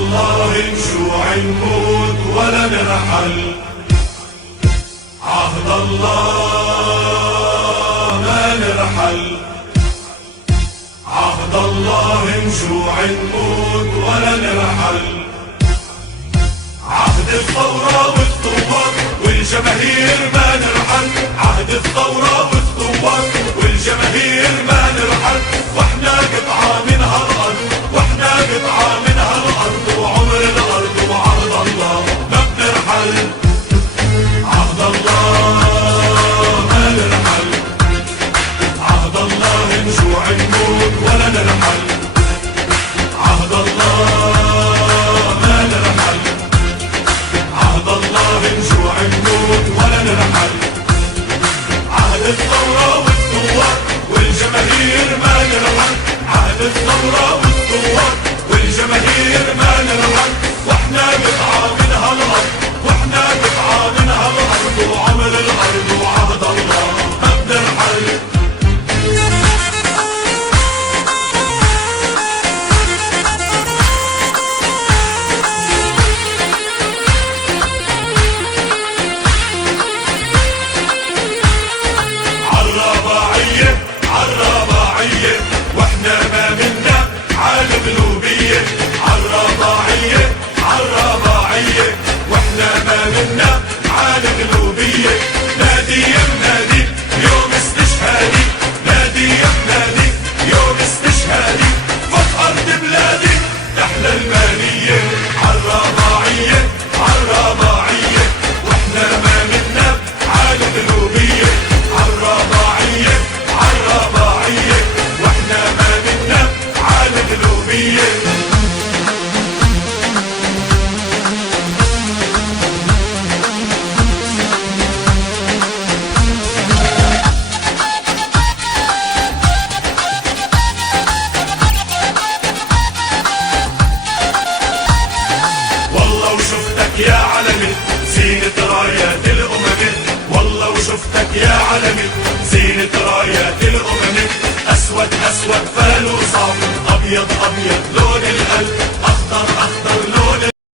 الله نشوع نموت ولا نرحل، عهد الله ما نرحل، عهد الله نشوع نموت ولا نرحل. عهد الثورة والثوار والجماهير ما نرحل، عهد الثورة والثوار والجماهير ما نرحل، واحنا قطعة